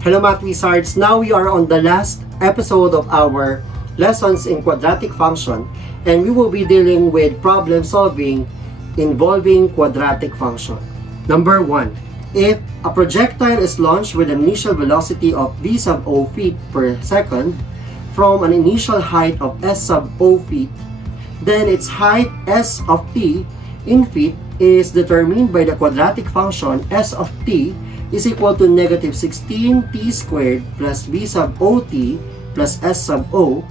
Hello Math Wizards! Now we are on the last episode of our lessons in quadratic function, and we will be dealing with problem solving involving quadratic function. Number 1. If a projectile is launched with an initial velocity of v sub o feet per second from an initial height of s sub o feet, then its height s of t in feet is determined by the quadratic function s of t is equal to negative 16t squared plus v sub ot plus s sub o,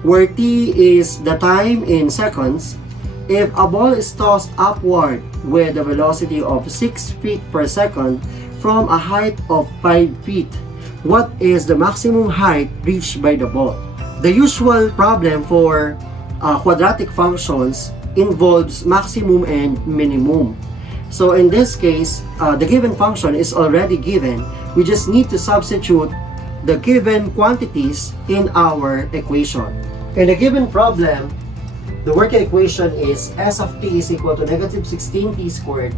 where t is the time in seconds. If a ball is tossed upward with a velocity of 6 feet per second from a height of 5 feet, what is the maximum height reached by the ball? The usual problem for quadratic functions involves maximum and minimum. So in this case, the given function is already given. We just need to substitute the given quantities in our equation. In the given problem, the working equation is s of t is equal to negative 16t squared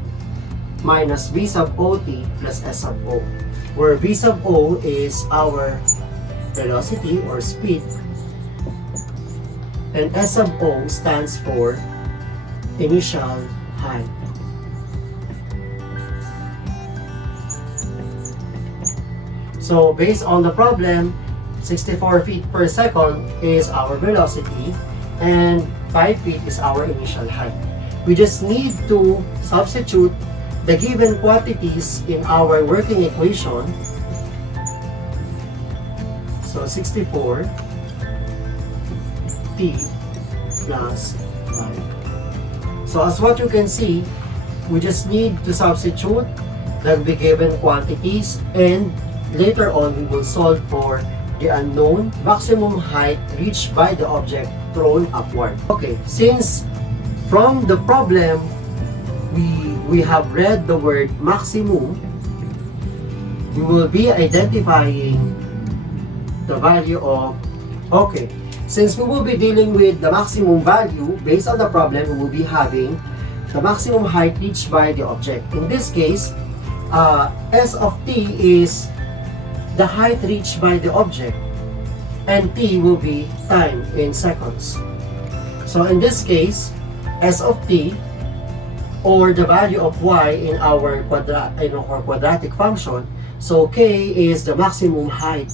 minus v sub ot plus s sub o, where v sub o is our velocity or speed, and s sub o stands for initial height. So based on the problem, 64 feet per second is our velocity and 5 feet is our initial height. We just need to substitute the given quantities in our working equation. So 64 t plus 5. So as what you can see, we just need to substitute the given quantities, and later on, we will solve for the unknown maximum height reached by the object thrown upward. Okay, since from the problem, we have read the word maximum, we will be identifying the value of, okay, since we will be dealing with the maximum value, based on the problem, we will be having the maximum height reached by the object. In this case, s of t is the height reached by the object, and t will be time in seconds. So in this case, s of t, or the value of y in our quadratic function, so k is the maximum height,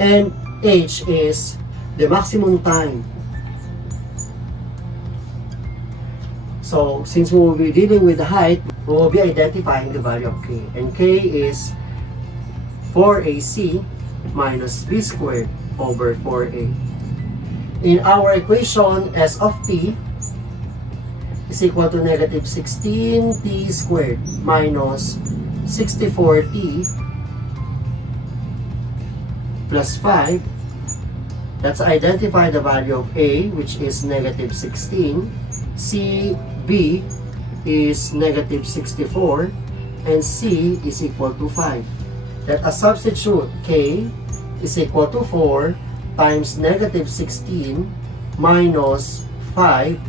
and h is the maximum time. So since we will be dealing with the height, we will be identifying the value of k, and k is 4ac minus b squared over 4a. In our equation, s of t is equal to negative 16t squared minus 64t plus 5. Let's identify the value of a, which is negative 16. b is negative 64, and c is equal to 5. Let us substitute k is equal to 4 times negative 16 minus 5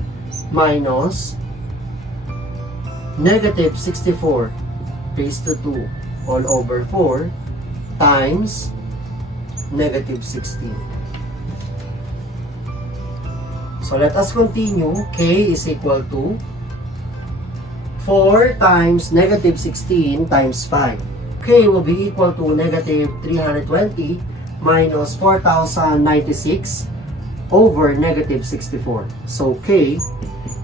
minus negative 64 raised to 2 all over 4 times negative 16. So let us continue. K is equal to 4 times negative 16 times 5. K will be equal to negative 320 minus 4096 over negative 64. So K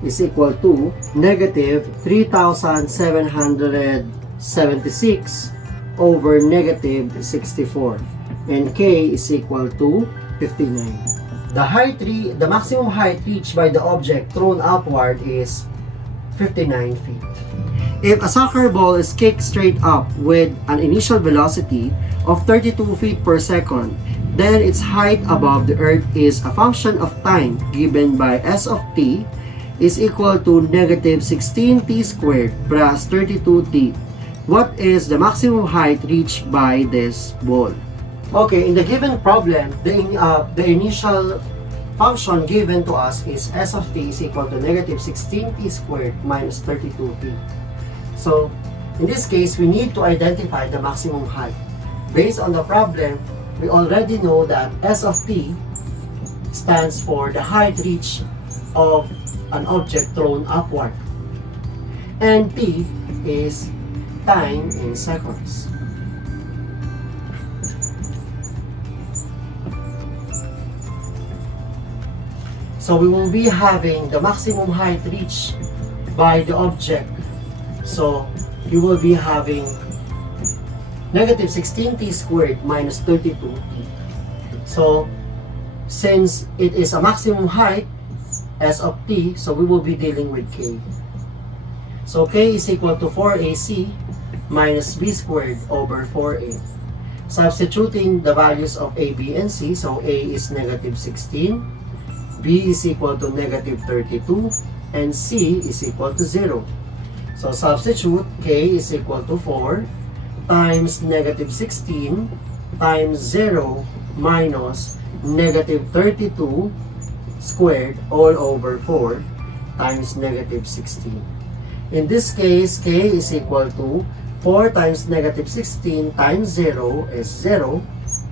is equal to negative 3776 over negative 64. And K is equal to 59. The maximum height reached by the object thrown upward is 59 feet. If a soccer ball is kicked straight up with an initial velocity of 32 feet per second, then its height above the earth is a function of time given by s of t is equal to negative 16t squared plus 32t. What is the maximum height reached by this ball? Okay, in the given problem, the initial function given to us is s of t is equal to negative 16t squared minus 32t. So In this case, we need to identify the maximum height. Based on the problem, we already know that S of t stands for the height reached of an object thrown upward. And t is time in seconds. So we will be having the maximum height reached by the object. So you will be having negative 16t squared minus 32t. So since it is a maximum height, S of t, so we will be dealing with k. So k is equal to 4ac minus b squared over 4a. Substituting the values of a, b, and c, so a is negative 16, b is equal to negative 32, and c is equal to 0. So substitute, k is equal to 4 times negative 16 times 0 minus negative 32 squared all over 4 times negative 16. In this case, k is equal to 4 times negative 16 times 0 is 0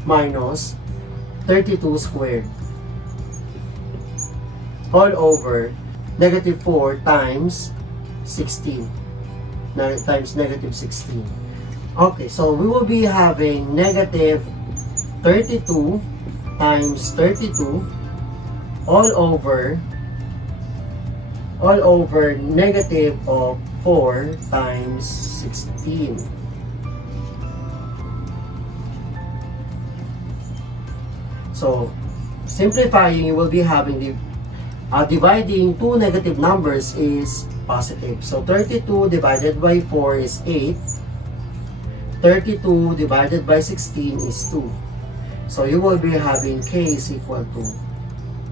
minus 32 squared all over negative 4 times 16 times negative 16. Okay, so we will be having negative 32 times 32 all over negative of 4 times 16. So simplifying, you will be having the dividing two negative numbers is positive. So 32 divided by 4 is 8. 32 divided by 16 is 2. So you will be having k is equal to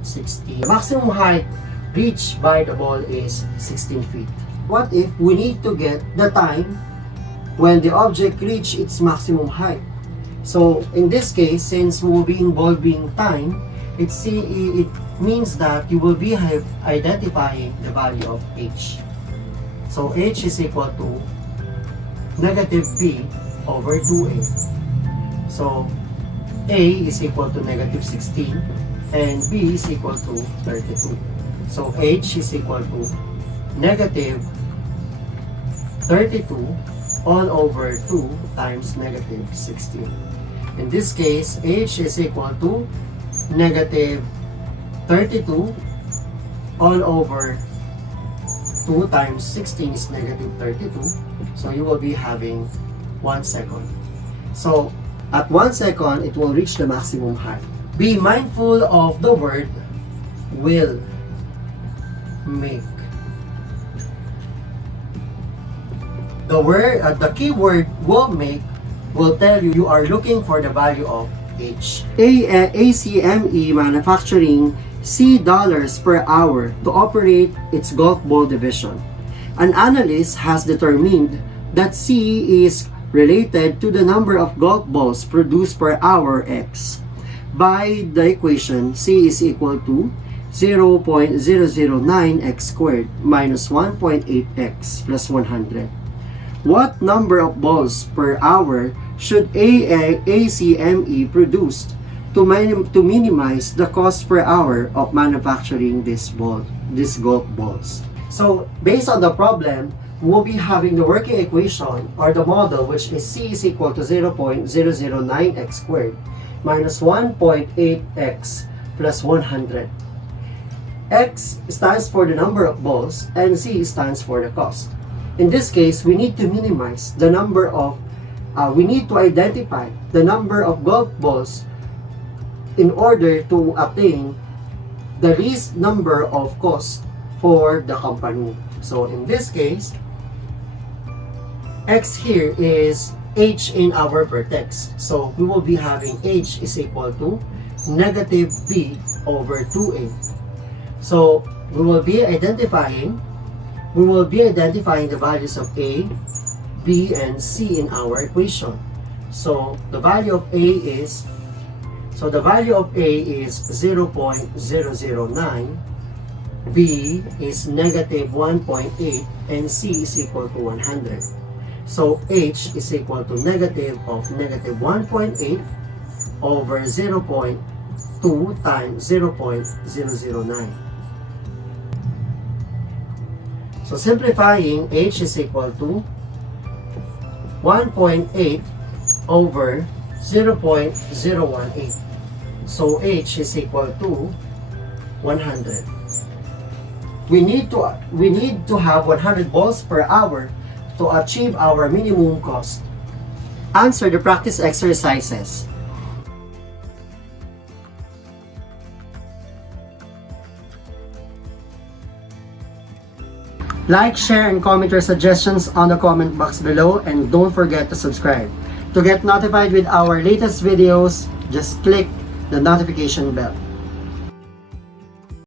16. The maximum height reached by the ball is 16 feet. What if we need to get the time when the object reached its maximum height? So in this case, since we will be involving time, it means that you will be identifying the value of h. So h is equal to negative b over 2a. So a is equal to negative 16 and b is equal to 32. So h is equal to negative 32 all over 2 times negative 16. In this case, h is equal to negative 32 all over 2 times 16 is negative 32. So you will be having 1 second. So at 1 second, it will reach the maximum height. Be mindful of the word will make. The keyword will make will tell you you are looking for the value of h. ACME Manufacturing $C per hour to operate its golf ball division. An analyst has determined that C is related to the number of golf balls produced per hour x. By the equation, C is equal to 0.009x squared minus 1.8x plus 100. What number of balls per hour should ACME produce to minimize the cost per hour of manufacturing these golf balls? So based on the problem, we'll be having the working equation or the model, which is C is equal to 0.009x squared minus 1.8x plus 100. X stands for the number of balls and C stands for the cost. In this case, we need to minimize the number of, we need to identify the number of golf balls in order to attain the least number of costs for the company. So in this case, X here is H in our vertex. So we will be having H is equal to negative B over 2A. So we will be identifying the values of A, B, and C in our equation. So the value of A is 0.009, B is negative 1.8, and C is equal to 100. So h is equal to negative of negative 1.8 over 0.2 times 0.009. So simplifying, h is equal to 1.8 over 0.018. So h is equal to 100. We need to have 100 volts per hour to achieve our minimum cost. Answer the practice exercises. Like, share, and comment your suggestions on the comment box below, and don't forget to subscribe. To get notified with our latest videos, just click the notification bell.